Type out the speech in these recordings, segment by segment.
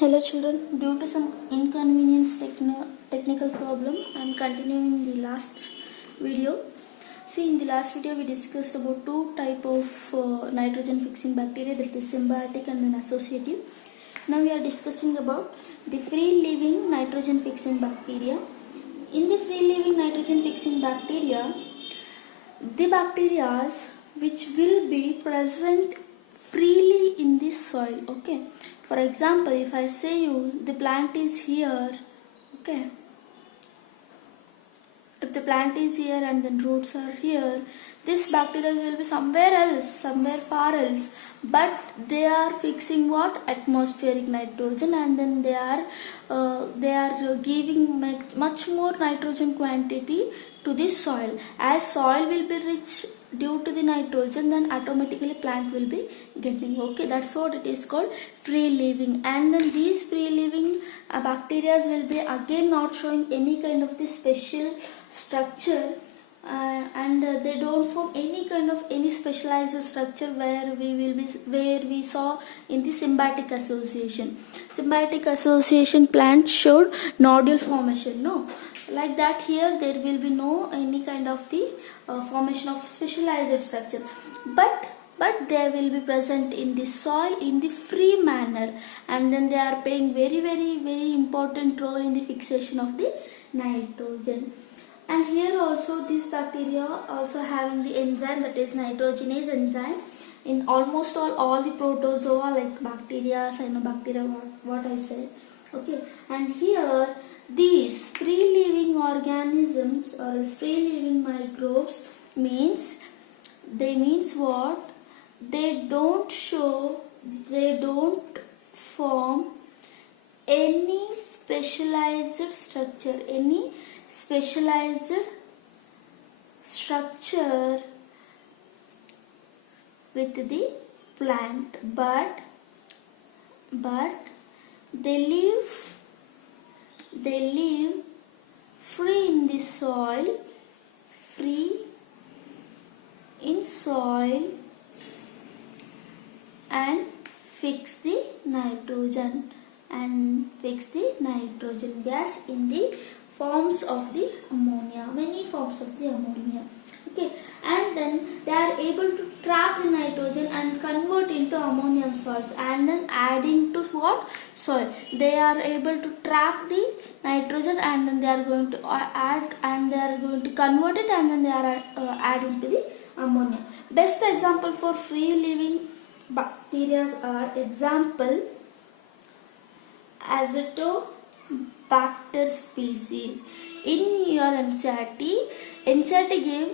Hello children, due to some inconvenience technical problem, I am continuing the last video. See, in the last video we discussed about two type of nitrogen fixing bacteria, that is symbiotic and then associative. Now we are discussing about the free living nitrogen fixing bacteria. In the free living nitrogen fixing bacteria, the bacteria which will be present freely in the soil. Okay, for example, if I say you the plant is here, okay, if the plant is here and then roots are here, this bacteria will be somewhere else, somewhere far else, but they are fixing what? Atmospheric nitrogen, and then they are giving much more nitrogen quantity to the soil. As soil will be rich due to the nitrogen, then automatically plant will be getting. Okay, that's what it is called, free living. And then these free living bacteria will be again not showing any kind of the special structure, and they don't form any specialized structure where we saw in the symbiotic association. Symbiotic association plant showed nodule formation, no, like that here there will be no any kind of the formation of specialized structure, but they will be present in the soil in the free manner, and then they are playing very important role in the fixation of the nitrogen. And here also this bacteria also having the enzyme, that is nitrogenase enzyme, in almost all the protozoa like bacteria, cyanobacteria, what I said. Okay, and here these free living organisms or free living microbes means what? They don't form any specialized structure with the plant, but they live free in the soil, and fix the nitrogen gas in the forms of the ammonia, many forms of the ammonia. Okay, and then they are able to trap the nitrogen and convert into ammonium salts, and then adding to what? Soil. They are able to trap the nitrogen, and then they are going to add, and they are going to convert it, and then they are adding to the ammonia. Best example for free living bacteria are example Azotobacter species. In your NCERT gave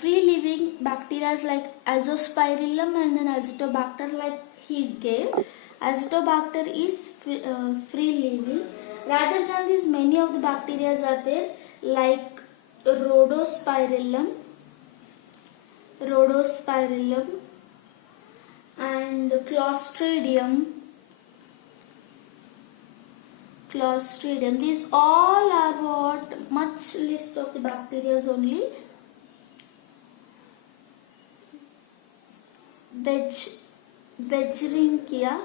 free living bacteria like Azospirillum and then Azotobacter, like he gave. Azotobacter is free living. Rather than this, many of the bacteria are there like Rhodospirillum and Clostridium. These all are what? Much list of the bacteria only. Becheringia.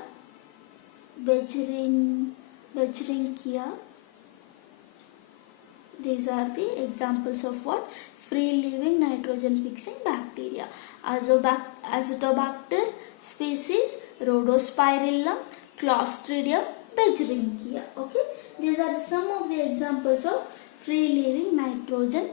These are the examples of what? Free living nitrogen fixing bacteria. Azotobacter species, Rhodospirillum, Clostridium, Becheringia. Okay, these are some of the examples of free living nitrogen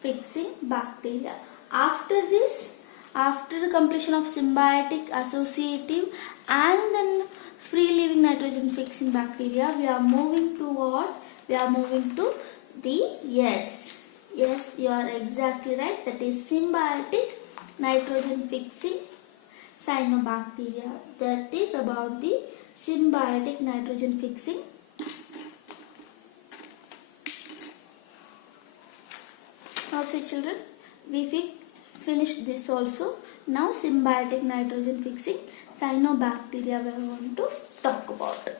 fixing bacteria. After this, after the completion of symbiotic, associative and then free living nitrogen fixing bacteria, we are moving to what? We are moving to the yes, you are exactly right, that is symbiotic nitrogen fixing cyanobacteria. That is about the symbiotic nitrogen fixing. Now see children, we finished this also. Now symbiotic nitrogen fixing cyanobacteria we are going to talk about.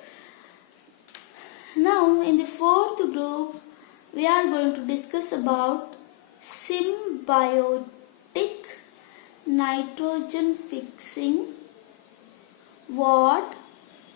Now in the fourth group we are going to discuss about symbiotic nitrogen fixing what?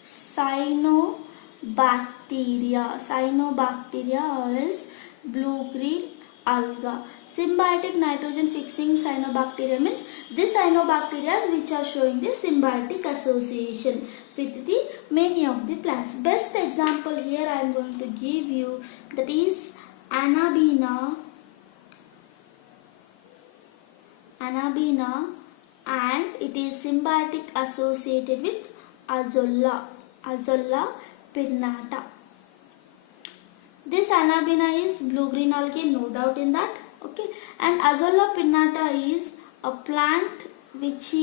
Cyanobacteria. bacteria, cyanobacteria or else blue-green alga. Symbiotic nitrogen fixing cyanobacteria means this cyanobacteria which are showing the symbiotic association with the many of the plants. Best example here I am going to give you, that is Anabaena, and it is symbiotic associated with Azolla pinnata. This Anabaena is blue-green algae, no doubt in that. Okay, and Azolla pinnata is a plant which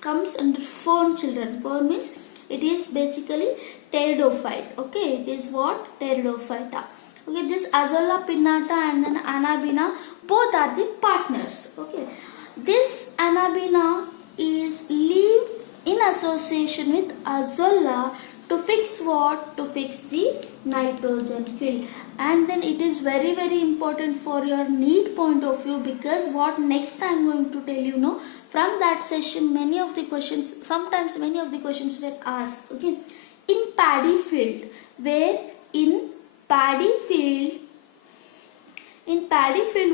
comes under fern children. Fern means it is basically pteridophyte. Okay, it is what? Pteridophyta. Okay, this Azolla pinnata and then Anabaena both are the partners. Okay, this Anabaena is live in association with Azolla to fix what? To fix the nitrogen field. And then it is very important for your NEET point of view, because what next I am going to tell you, no, from that session many of the questions, sometimes many of the questions were asked. Okay, in paddy field, where in paddy field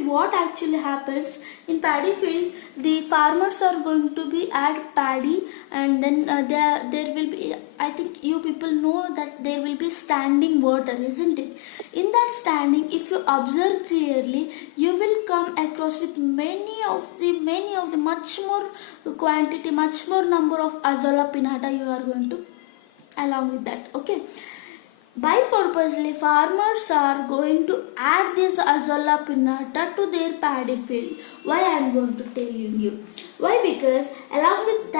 what actually happens, in paddy field the farmers are going to be add paddy, and then there will be, I think you people know that there will be standing water, isn't it? In that standing, if you observe clearly, you will come across with many of the much more quantity, much more number of Azolla pinnata you are going to along with that. Okay, by purposely farmers are going to add this Azolla pinnata to their paddy field. Why I am going to tell you? Why? Because along with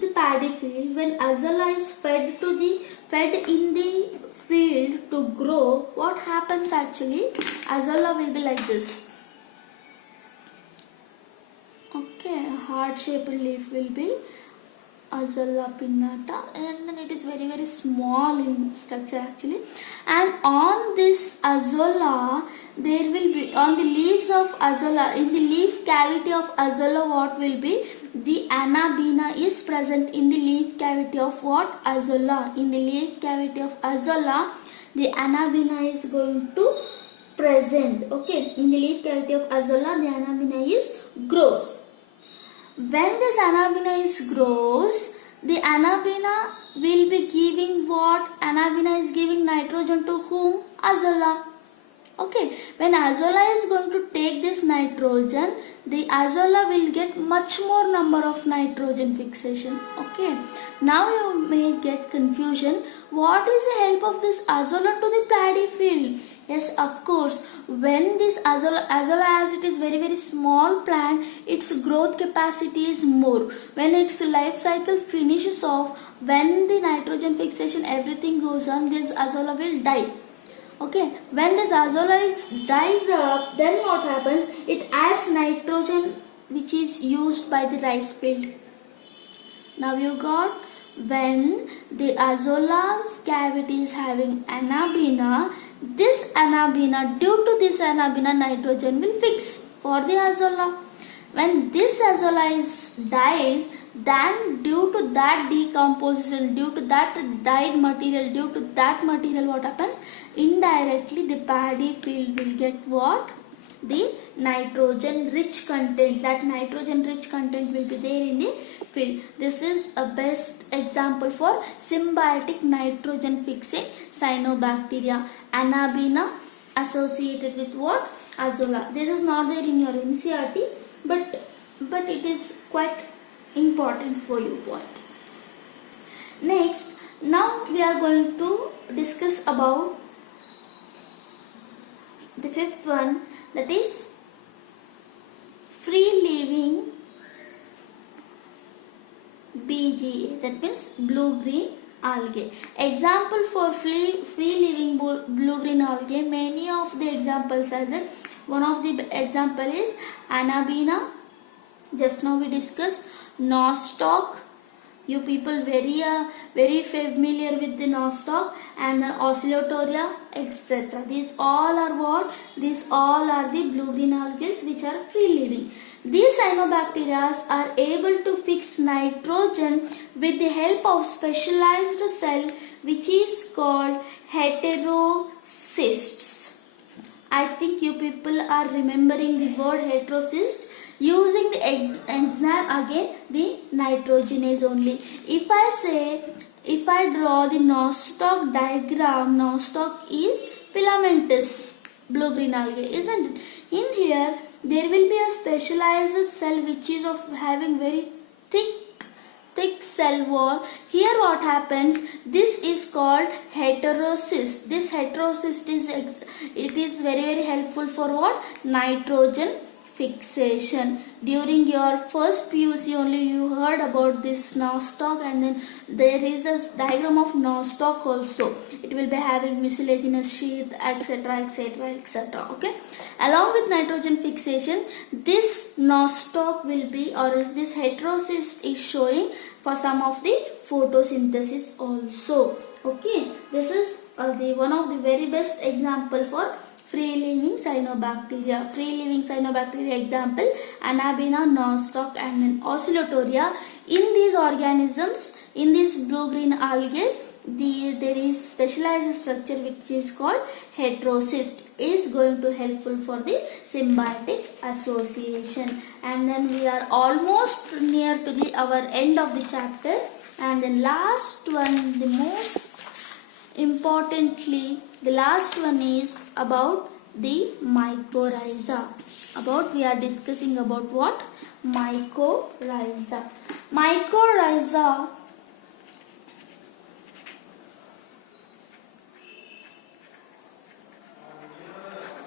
the paddy field, when Azolla is fed in the field to grow, what happens actually? Azolla will be like this. Okay, heart-shaped leaf will be Azolla pinnata, and then it is very small in structure actually, and on this Azolla there will be, on the leaves of Azolla, in the leaf cavity of Azolla, what will be? The Anabaena is present in the leaf cavity of what? Azolla. In the leaf cavity of Azolla, the Anabaena is going to present. Okay, in the leaf cavity of Azolla, the Anabaena is grows. When this Anabaena grows, the Anabaena will be giving what? Anabaena is giving nitrogen to whom? Azolla. Okay, when Azolla is going to take this nitrogen, the Azolla will get much more number of nitrogen fixation. Okay, now you may get confusion. What is the help of this Azolla to the paddy field? Yes, of course, when this Azolla as it is very small plant, its growth capacity is more. When its life cycle finishes off, when the nitrogen fixation everything goes on, this Azolla will die. Okay, when this Azolla dies up, then what happens? It adds nitrogen which is used by the rice field. Now you got, when the Azolla's cavity is having Anabaena, this Anabaena, due to this Anabaena, nitrogen will fix for the Azolla. When this Azolla dies, then due to that decomposition, due to that dyed material, due to that material, what happens? Indirectly the paddy field will get what? The nitrogen rich content. That nitrogen rich content will be there in the field. This is a best example for symbiotic nitrogen fixing cyanobacteria. Anabaena associated with what? Azolla. This is not there in your NCERT, but it is quite important for you point. Next, now we are going to discuss about the fifth one, that is free living BGA, that means blue-green algae. Example for free living blue-green algae, many of the examples are there. One of the example is Anabaena, just now we discussed. Nostoc, you people very familiar with the nostoc, and then Oscillatoria, etc. These all are what? These all are the blue-green algae which are free living. These cyanobacteria are able to fix nitrogen with the help of specialized cell which is called heterocysts. I think you people are remembering the word heterocyst. Using the exam again, the nitrogenase only. If I draw the nostoc diagram, nostoc is filamentous blue-green algae, isn't it? In here, there will be a specialized cell which is of having very thick cell wall. Here what happens, this is called heterocyst. This heterocyst is very helpful for what? Nitrogen fixation. During your first PUC only you heard about this nostoc, and then there is a diagram of nostoc also. It will be having mucilaginous sheath, etc. Okay. Along with nitrogen fixation, this nostoc will be, or is this heterocyst is showing for some of the photosynthesis also. Okay. This is the one of the very best example for free-living cyanobacteria. Free-living cyanobacteria example, Anabaena, nostoc, and then Oscillatoria. In these organisms, in these blue-green algae, there is specialized structure which is called heterocyst, is going to helpful for the symbiotic association. And then we are almost near to our end of the chapter. And then last one, the most importantly, the last one is about the mycorrhiza. We are discussing about what? Mycorrhiza. Mycorrhiza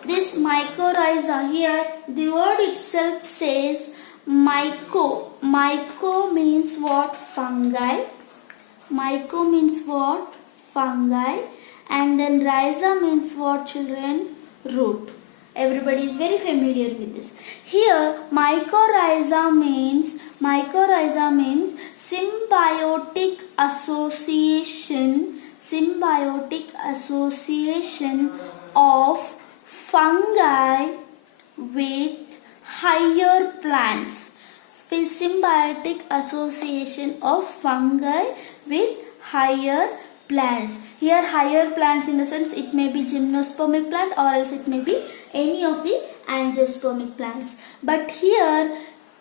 this mycorrhiza here, the word itself says myco. Myco means what? Fungi. Myco means what? Fungi. And then rhiza means what, children? Root. Everybody is very familiar with this. Here mycorrhiza means symbiotic association of fungi with higher plants. Symbiotic association of fungi with higher plants. Here higher plants in the sense it may be gymnospermic plant or else it may be any of the angiospermic plants. But here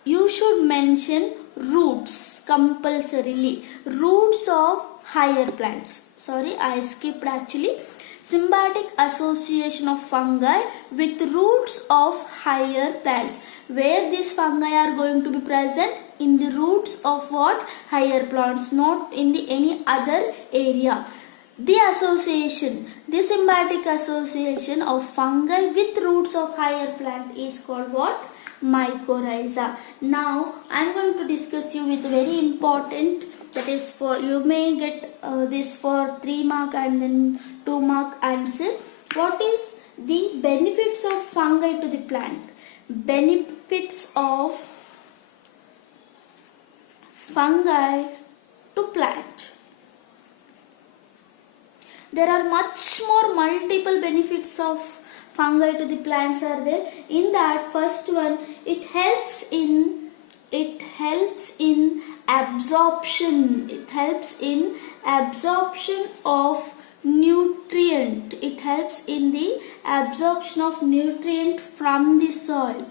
you should mention roots compulsorily. Roots of higher plants. Sorry, I skipped actually. Symbiotic association of fungi with roots of higher plants. Where these fungi are going to be present? In the roots of what? Higher plants, not in the any other area. The association, the symbiotic association of fungi with roots of higher plant is called what? Mycorrhiza. Now I am going to discuss you with very important, that is for you may get this for 3 mark and then 2 mark answer. What is the benefits of fungi to the plant? Benefits of fungi to plant. There are much more multiple benefits of fungi to the plants are there. In that first one, it helps in absorption. It helps in absorption of nutrient. It helps in the absorption of nutrient from the soil.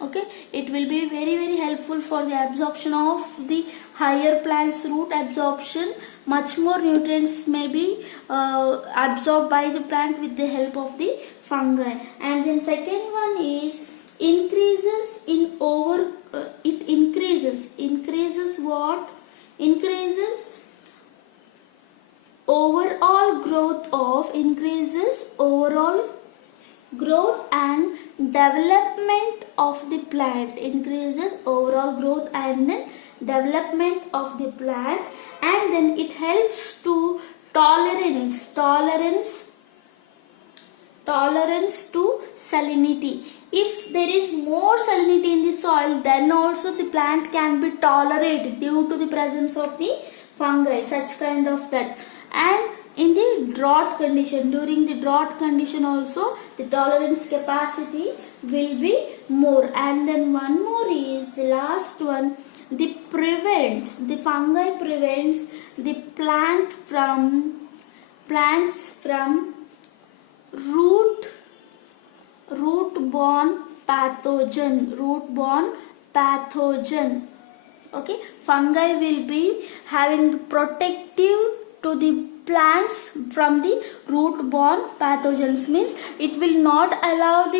Okay, it will be very helpful for the absorption of the higher plants root absorption. Much more nutrients may be absorbed by the plant with the help of the fungi. And then second one is increases what? Increases overall growth and development of the plant. Increases overall growth and then development of the plant. And then it helps to tolerance to salinity. If there is more salinity in the soil, then also the plant can be tolerated due to the presence of the fungi, such kind of that. And in the drought condition. During the drought condition also the tolerance capacity will be more. And then one more is the last one, the fungi prevents the plants from root-borne pathogen. Okay, fungi will be having protective to the plants from the root-borne pathogens, means it will not allow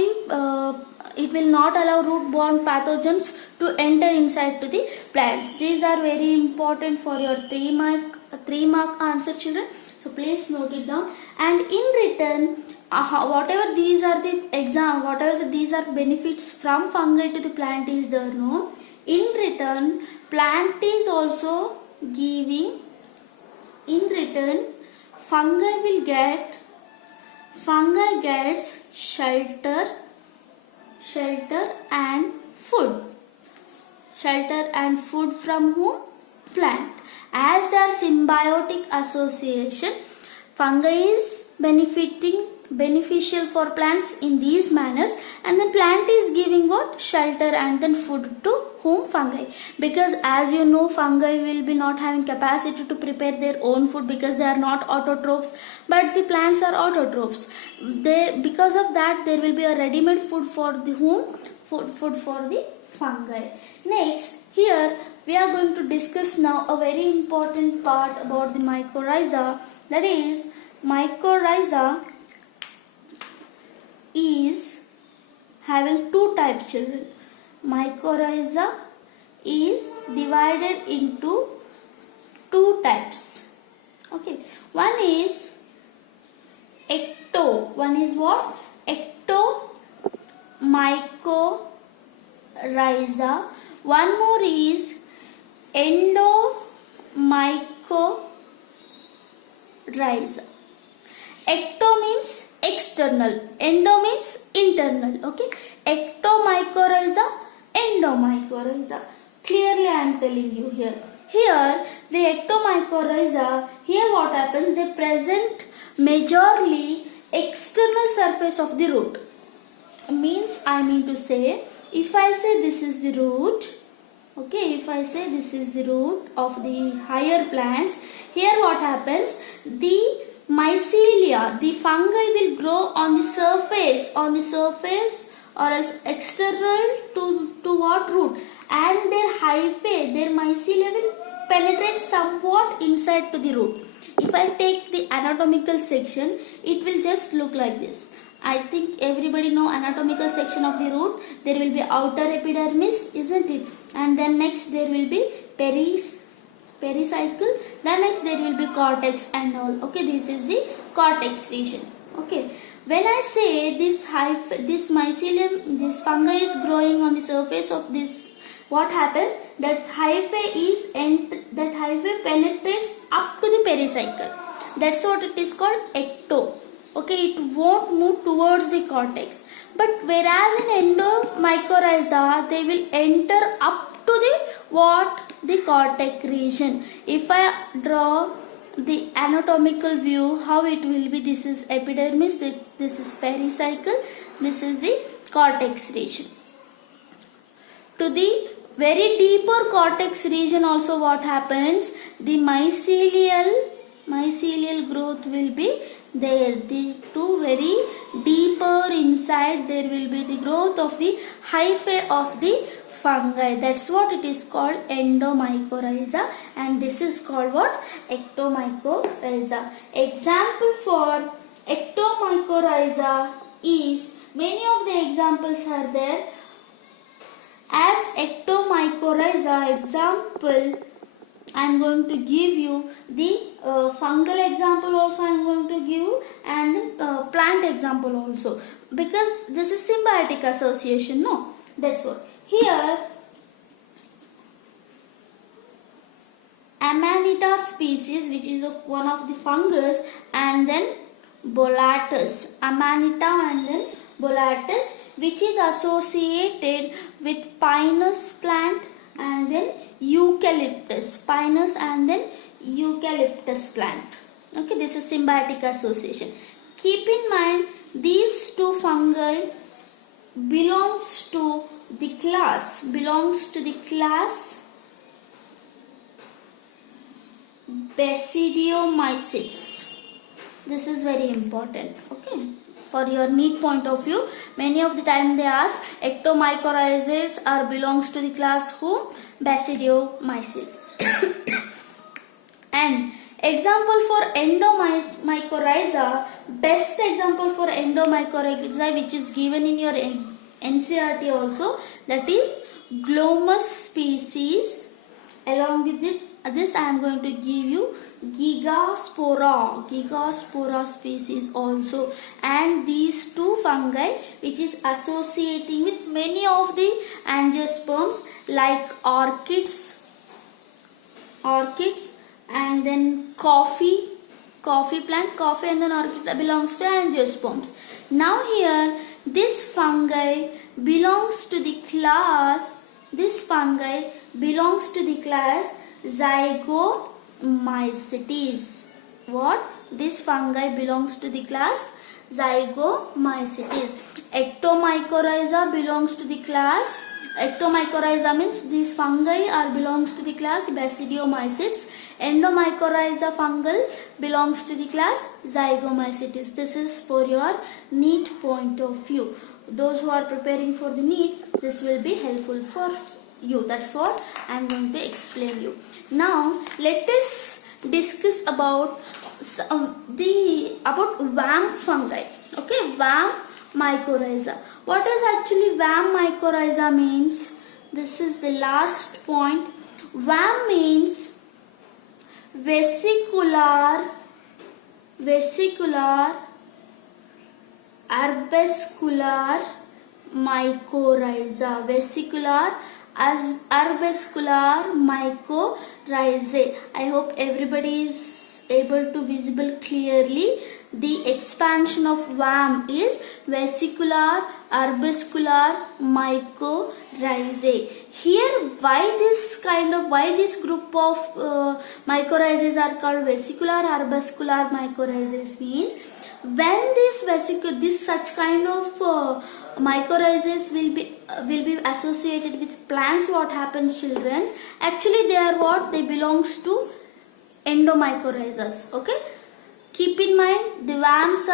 root-borne pathogens to enter inside to the plants. These are very important for your 3-mark answer, children. So please note it down. And in return, whatever these are these are benefits from fungi to the plant is there, no? In return, plant is also giving. In return, fungi gets shelter and food. Shelter and food from whom? Plant. As their symbiotic association, fungi is beneficial for plants in these manners, and the plant is giving what? Shelter and then food to whom? Fungi. Because as you know, fungi will be not having capacity to prepare their own food because they are not autotrophs, but the plants are autotrophs. Because of that, there will be a ready-made food for the whom? Food for the fungi. Next, here we are going to discuss now a very important part about the mycorrhiza. That is, mycorrhiza is having two types, children. Mycorrhiza is divided into two types. Okay, one is ecto. One is what? Ectomycorrhiza. One more is endomycorrhiza. Ecto means external, endo means internal. Okay, ectomycorrhiza, endomycorrhiza. Clearly I am telling you here. Here the ectomycorrhiza, here what happens? They present majorly external surface of the root. Means I mean to say, if I say this is the root, okay, if I say this is the root of the higher plants, here what happens? The mycelia, the fungi will grow on the surface or else external to what? Root, and their hyphae, their mycelia will penetrate somewhat inside to the root. If I take the anatomical section, it will just look like this. I think everybody know anatomical section of the root. There will be outer epidermis, isn't it? And then next there will be pericycle. Then next there will be cortex and all. Okay, this is the cortex region. Okay, when I say this mycelium, this fungi is growing on the surface of this, what happens? That hyphae penetrates up to the pericycle. That's what it is called ecto. Okay, it won't move towards the cortex. But whereas in endomycorrhiza, they will enter up to the what? The cortex region. If I draw the anatomical view, how it will be? This is epidermis, this is pericycle, this is the cortex region. To the very deeper cortex region also what happens? The mycelial growth will be there. The two very deeper inside there will be the growth of the hyphae of the fungi. That's what it is called endomycorrhiza, and this is called what? Ectomycorrhiza. Example for ectomycorrhiza is, many of the examples are there. As ectomycorrhiza example, I am going to give you the fungal example also I am going to give you, and the plant example also, because this is symbiotic association, no? That's what. Here Amanita species, which is one of the fungus, and then Boletus, Amanita and then Boletus, which is associated with Pinus plant and then Eucalyptus, Pinus and then Eucalyptus plant. Okay, this is symbiotic association. Keep in mind these two fungi belongs to the class Basidiomycetes. This is very important. Okay, for your NEET point of view, many of the time they ask ectomycorrhizae are belongs to the class whom? Basidiomycetes. And example for endomycorrhiza, best example for endomycorrhiza which is given in your NCERT also, that is Glomus species. Along with this I am going to give you Gigaspora species also, and these two fungi which is associating with many of the angiosperms like orchids and then coffee plant, coffee and then orchid belongs to angiosperms. Now here this fungi belongs to the class Zygomycetes. What? This fungi belongs to the class Zygomycetes. Ectomycorrhiza belongs to the class, ectomycorrhiza means these fungi belongs to the class Basidiomycetes. Endomycorrhiza fungal belongs to the class Zygomycetes. This is for your NEET point of view. Those who are preparing for the NEET, this will be helpful for you. That's what I am going to explain you. Now let us discuss about worm fungi. Okay, worm mycorrhiza. What does actually worm mycorrhiza means? This is the last point. Worm means vesicular arbuscular mycorrhiza. Vesicular arbuscular mycorrhizae. I hope everybody is able to visible clearly. The expansion of worm is vesicular arbuscular mycorrhizae. Here why this group of mycorrhizae are called vesicular arbuscular mycorrhizae means when this such kind of mycorrhizae will be associated with plants, what happens, children? Actually they are what? They belongs to endomycorrhizas. Okay, keep in mind the worms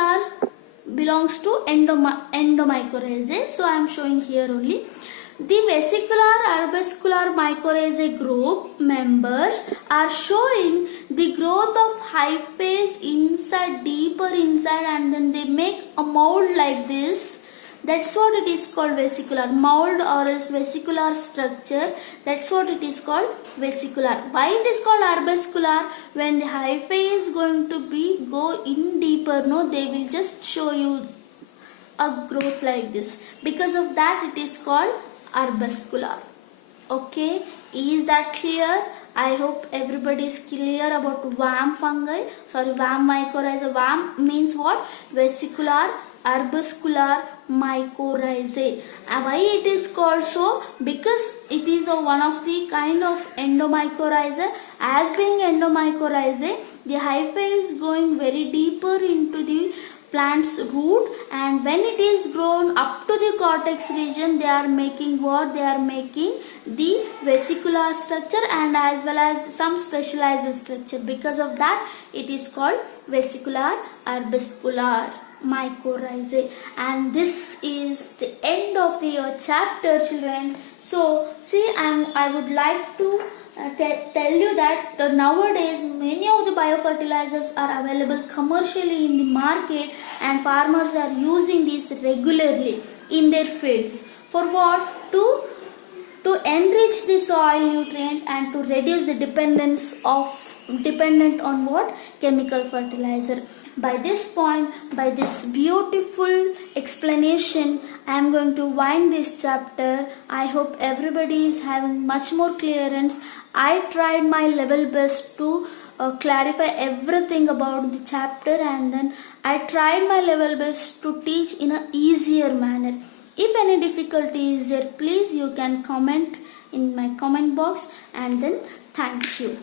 belongs to endomycorrhizae. So I am showing here only. The vesicular arbuscular mycorrhizae group members are showing the growth of hyphae inside, deeper inside, and then they make a mold like this. That's what it is called vesicular mold or else vesicular structure. That's what it is called vesicular. Why it is called arbuscular? When the hyphae is going to go in deeper, no, they will just show you a growth like this. Because of that it is called arbuscular. Okay, is that clear? I hope everybody is clear about worm mycorrhiza. Worm means what? Vesicular arbuscular mycorrhizae. Why it is called so? Because it is one of the kind of endomycorrhizae. As being endomycorrhizae, the hyphae is going very deeper into the plant's root, and when it is grown up to the cortex region, they are making what? They are making the vesicular structure and as well as some specialized structure. Because of that it is called vesicular arbuscular mycorrhizae. And this is the end of the chapter, children. So see, I would like to tell you that nowadays many of the biofertilizers are available commercially in the market, and farmers are using these regularly in their fields. For what? To enrich the soil nutrient and to reduce the dependent on what? Chemical fertilizer. By this point, by this beautiful explanation, I am going to wind this chapter. I hope everybody is having much more clearance. I tried my level best to clarify everything about the chapter, and then I tried my level best to teach in an easier manner. If any difficulty is there, please you can comment in my comment box, and then thank you.